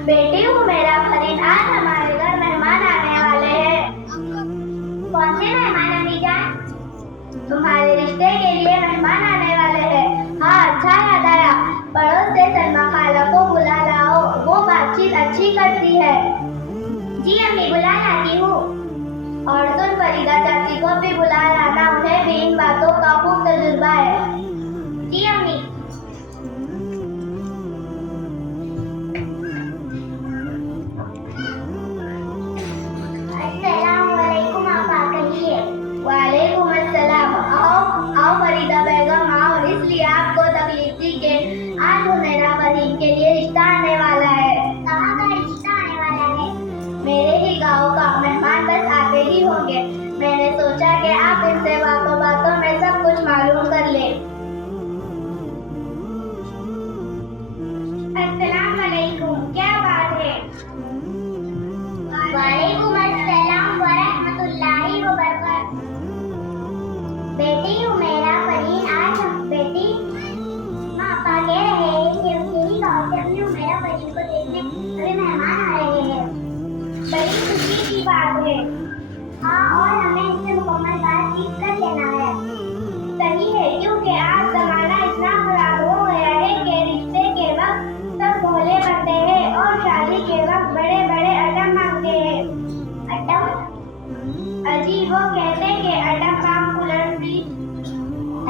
बेटी हूँ मेरा फरीन, आज हमारे घर मेहमान आने वाले हैं। कौन से मेहमान अम्मी जान? तुम्हारे रिश्ते के लिए मेहमान आने वाले हैं। हाँ, अच्छा याद आया। पड़ोस से सलमा खाला को बुला लाओ, वो बातचीत अच्छी करती है। जी अम्मी, बुला लाती हूँ। और तुम फरीदा चाची को भी बुला लाना, उन्हें भी इन बातों का खूब तजुर्बा है। जी अम्मी। अस्सलामुअलैकुम आपा, कहिए। वालेकुम अस्सलाम। आओ फरीदा बेगम आओ, इसलिए आपको तकलीफ दी कि आज हुनैरा फरीद के लिए रिश्ता आने वाला है। कहाँ का रिश्ता आने वाला है? मेरे ही गांव का। मेहमान बस आते ही होंगे। मैंने सोचा कि आप इनसे बातों बातों में सब कुछ मालूम कर ले। अस्सलामुअलैकुम, क्या बात है? वालेकुम अस्सलाम वरहमतुल्लाहि वबरकातुहू। बेटी हूँ मेरा फरीन, आज हम बेटी पापा कह रहे हैं कि मेरी गाँव से अपनी मेरा फरीन को देखने अभी मेहमान आ रहे हैं। बड़ी खुशी की बात है। हाँ, और हमें इससे मुकम्मल बातचीत कर लेना है। सही है, क्योंकि आज जमाना इतना खराब हो गया है कि रिश्ते के वक्त सब भोले बनते हैं और शादी के वक्त बड़े बड़े अटम मांगते हैं। अटम? अजी, वो कहते कि अटम काम कूलर फ्रिज।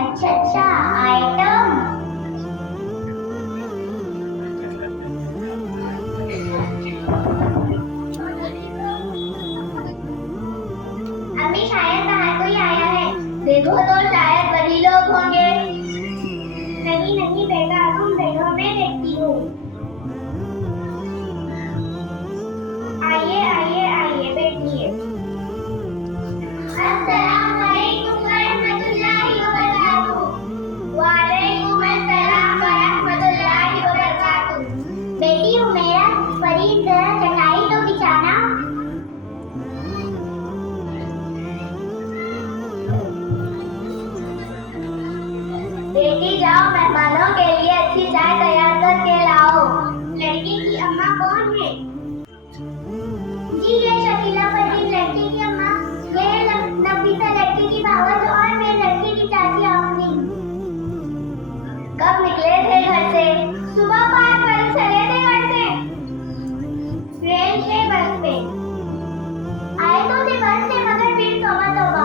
अच्छा, आइटम। अभी शायद बाहर कोई आया है, देखो तो शायद वही लोग होंगे। नहीं बेटा, तुम देखो, मैं देखती हूँ। आइए बैठिए। अस्सलामुअलैकुम वरहमतुल्लाहि वबरकातुहू। वालेकुम अस्सलाम वरहमतुल्लाहि वबरकातुहू। बेटी हूँ मेरा फरीद, जरा चटाई तो बिछाना। बेटी जाओ, मेहमानों के लिए अच्छी चाय तैयार करके लाओ। लड़की की अम्मा कौन है? जी, ये शकीला फरीद लड़की की अम्मा, ये नफीसा लड़की की भावज और मैं लड़की की चाची आफरीन। कब निकले थे घर से? सुबह 5 बजे चले थे घर से। ट्रेन से, बस पे? आए तो थे बस से, मगर फिर तौबा।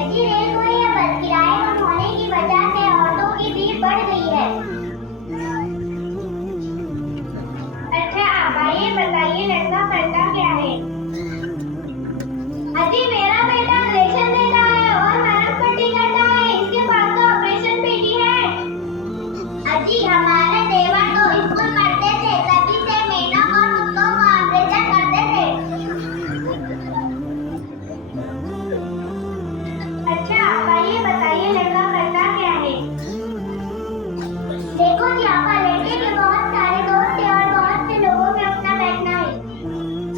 अजी, रेल कोई है, बस किराए कम होने की वजह से ऑटो की भीड़ बढ़ गई है। अच्छा, आप आइए, बताइए लड़का करता क्या है? अजी, मेरा बेटा ऑपरेशन देता है और नरम पट्टी करता है, इसके पास तो ऑपरेशन पेटी है। अजी, हमारे देवर तो स्कूल पढ़ते थे, तभी से मेनक और कुत्तों का ऑपरेशन करते थे। अच्छा, आप आइए, बताइए लड़का करता क्या है? देखो जी आपा, लड़के के बहुत सारे दोस्त हैं और बहुत से लोगों में अपना बैठना है,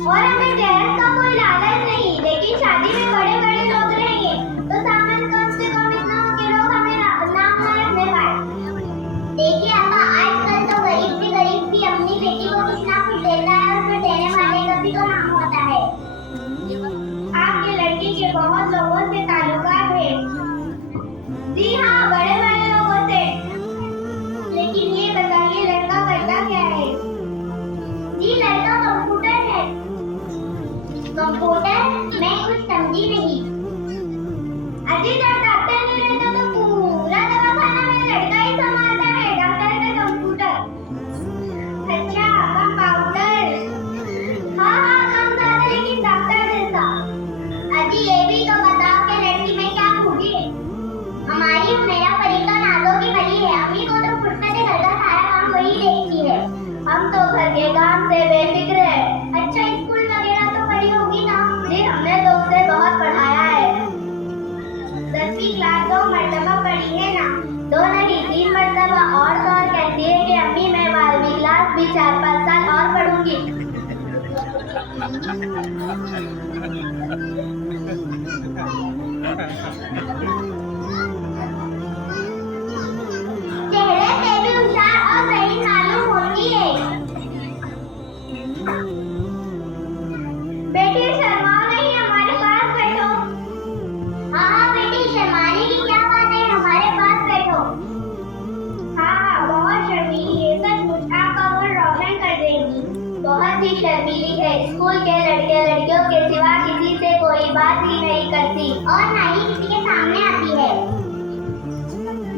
और हमें जहर का कोई लालच नहीं, लेकिन शादी में बड़े बड़े लोग रहेंगे तो सामान कम से कम इतना हो कि लोग हमें नाम ना रखने पाए। देखिए आपा, आजकल तो गरीब भी अपनी बेटी को कुछ ना कुछ देता है और फिर देने वाले का भी तो नाम होता है। आपके लड़की के बहुत लोगों से ताल्लुकात है। जी हाँ, बड़े बड़े लोगों से। लेकिन ये बताइए लड़का करता क्या है? जी, लड़का कंप्यूटर है। कंप्यूटर? मैं कुछ समझी नहीं। अजी, जब डॉक्टर नहीं रहता तो पूरा दवाखाना मेरा लड़का ही संभालता है, डॉक्टर का कंप्यूटर। अच्छा, कंपाउंडर। हाँ, कम ज्यादा लेकिन डॉक्टर जैसा। अजी, ये भी तो बताओ कि लड़की में क्या खूबी है? हमारी मेरा फरीदा नाजों की बड़ी है, अम्मी को तो फुर्सत है, घर का सारा काम वही देखती है। हम तो घर के काम से बेफिक्र है। अच्छा, स्कूल वगैरह तो पढ़ी होगी ना? जी, हमने तो उसे बहुत पढ़ाया है। 10वीं क्लास 2 मरतबा पढ़ी है ना? 2 नहीं, 3 मरतबा। और तो और कहती है कि अम्मी मैं 12वीं क्लास भी 4-5 साल और पढ़ूंगी। चेहरे से भी होशियार और शर्मीली है। स्कूल के लड़के लड़कियों के सिवा किसी से कोई बात ही नहीं करती और ना ही किसी के सामने आती है।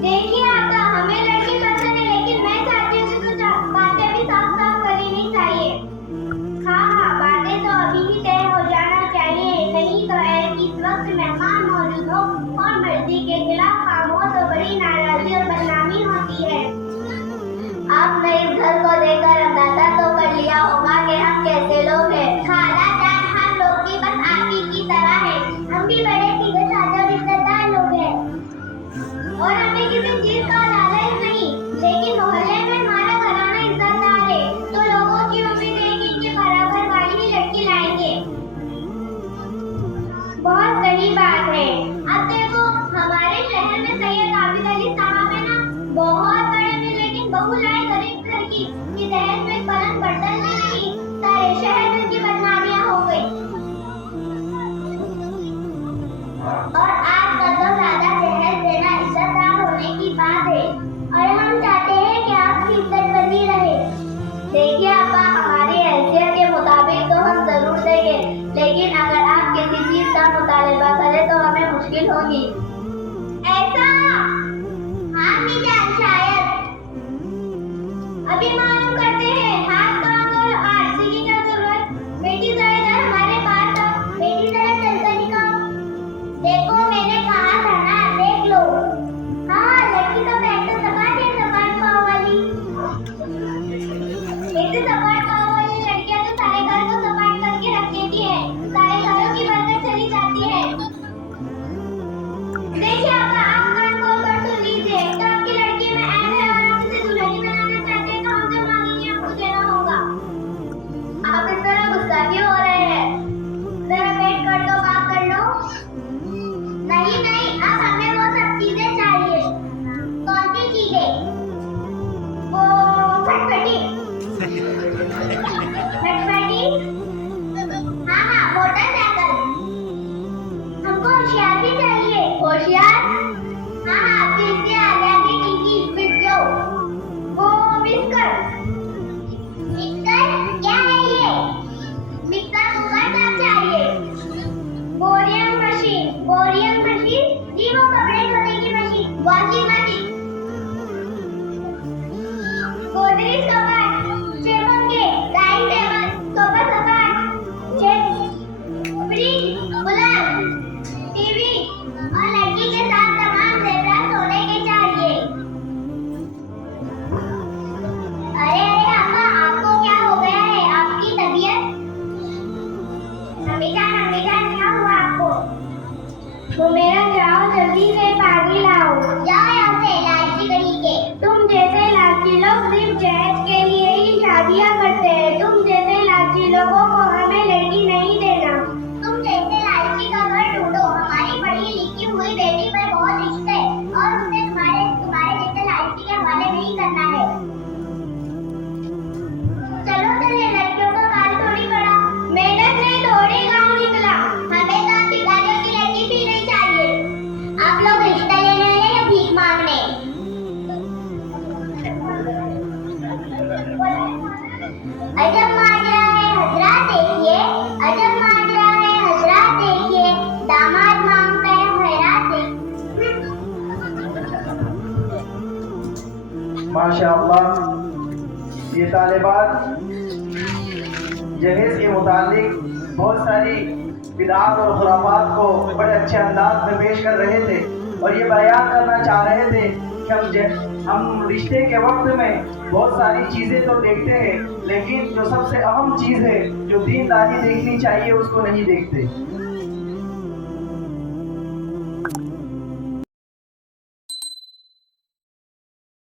देखिए आपा, हमें लड़की पसंद है, लेकिन मैं चाहती हूँ कि कुछ बातें भी साफ साफ कर लेनी चाहिए। हाँ, बातें तो अभी ही तय हो जाना चाहिए, नहीं तो इस वक्त मेहमान मौजूद हो और मर्जी के खिलाफ काम हो तो बड़ी नाराजगी और बदनामी होती है। आपने इस घर को देखकर अंदाजा तो कर लिया होगा कि हम कैसे लोग हैं। खाला जान, हम लोग भी बस आप ही की तरह हैं। हम भी बड़े सीधे साधे और इज्जतदार लोग हैं और हमें किसी चीज का लालच नहीं, लेकिन मोहल्ले में हमारा घराना इज्जतदार है तो लोगों की उम्मीद है कि इनके बराबर वाली ही लड़की लाएंगे। बहुत सही बात है। अब देखो, हमारे शहर में सैयद आबिद अली साहब है ना, बहुत बड़े में, लेकिन बहू लाए गरीब घर की दहेज में पलंग बर्तन में नहीं, सारे शहर में उनकी बदनामियां हो गई। और आजकल तो ज्यादा दहेज देना इज्जतदार होने की बात है और हम चाहते हैं कि आपकी इज्जत बनी रहे। देखिए आपा, हमारी हैसियत के मुताबिक तो हम जरूर देंगे, लेकिन अगर आप किसी चीज का मुतालबा करें तो हमें मुश्किल होगी। ऐसा? हाँ मीजान, शायद। अभी मालूम करते हैं। हाथ कान और आरसी की क्या जरूरत? बेटी जरा इधर हमारे पास आओ। बेटी जरा चलकर निकाओ। देखो, मैंने कहा था ना, देख लो। हाँ, लड़की का बैग तो सपाट है, सपाट पाँव वाली। ऐसे सपाट पाँव वाली लड़कियां तो सारे घर को सपाट करके रख देती है, सारे घरों की बरकत चली जाती है। देखिए आपा, आप कान खोल कर सुन लीजिए। तो आपकी लड़की में ऐब है और आप उसे दुल्हन बनाना चाहते हैं, तो हम जो मांगेंगे आपको देना होगा। आप इस तरह गुस्सा क्यों हो रहे हैं? जरा बैठ कर तो बात कर लो। नहीं, अब हमें वो सब चीजें चाहिए। कौन सी चीजें? वो फटफटी। फटफटी? हाँ, मोटरसाइकिल। हमको होशियार भी चाहिए। होशियार? हाँ, पीछे आ जाएगी टीवी, वीडियो। वो मिक्सर। मिक्सर? क्या है ये? मिक्सर कुकर सब चाहिए। Bohrium machine? जी, वो कपड़े धोने की मशीन। Washing machine. गोदरेज कबाड़, छह पंखे, डाइनिंग टेबल, सोफा कबाड़, फ्रिज, कूलर, टीवी और लड़की के साथ तमाम जेवरात सोने के चाहिए। अरे अम्मा, आपको क्या हो गया है? आपकी तबीयत? अम्मी जान, क्या हुआ आपको? तो मेरा जाओ, जल्दी से पानी लाओ। जाओ यहाँ से, लालची कहीं के। तुम जैसे लालची लोग सिर्फ जहेज के लिए ही शादियाँ करते हैं। तुम जैसे लालची लोगों को हमें लड़की नहीं देना। तुम जैसे लालची का घर ढूंढो। हमारी पढ़ी लिखी हुई बेटी पर बहुत इश्क है और उसे तुम्हारे जैसे लालची के हवाले नहीं करना है। चलो चले, लड़कियों का काल थोड़ी पड़ा। मेहनत नहीं, थोड़ी गाँव निकला। हमें तो भिखारियों की लड़की भी नहीं चाहिए। आप लोग रिश्ता लेने आए या भीख मांगने? अजब माजरा है हजरात, देखिए। अजब माजरा है हजरात, देखिए। दामाद मांगता है खैरात, देखिए। माशाअल्लाह, ये तालिबात जहेज के मुतालिक बहुत सारी बिदात और खुराफात को बड़े अच्छे अंदाज में पेश कर रहे थे और ये बयान करना चाह रहे थे कि हम रिश्ते के वक्त में बहुत सारी चीज़ें तो देखते हैं, लेकिन जो सबसे अहम चीज़ है, जो दीनदारी देखनी चाहिए, उसको नहीं देखते।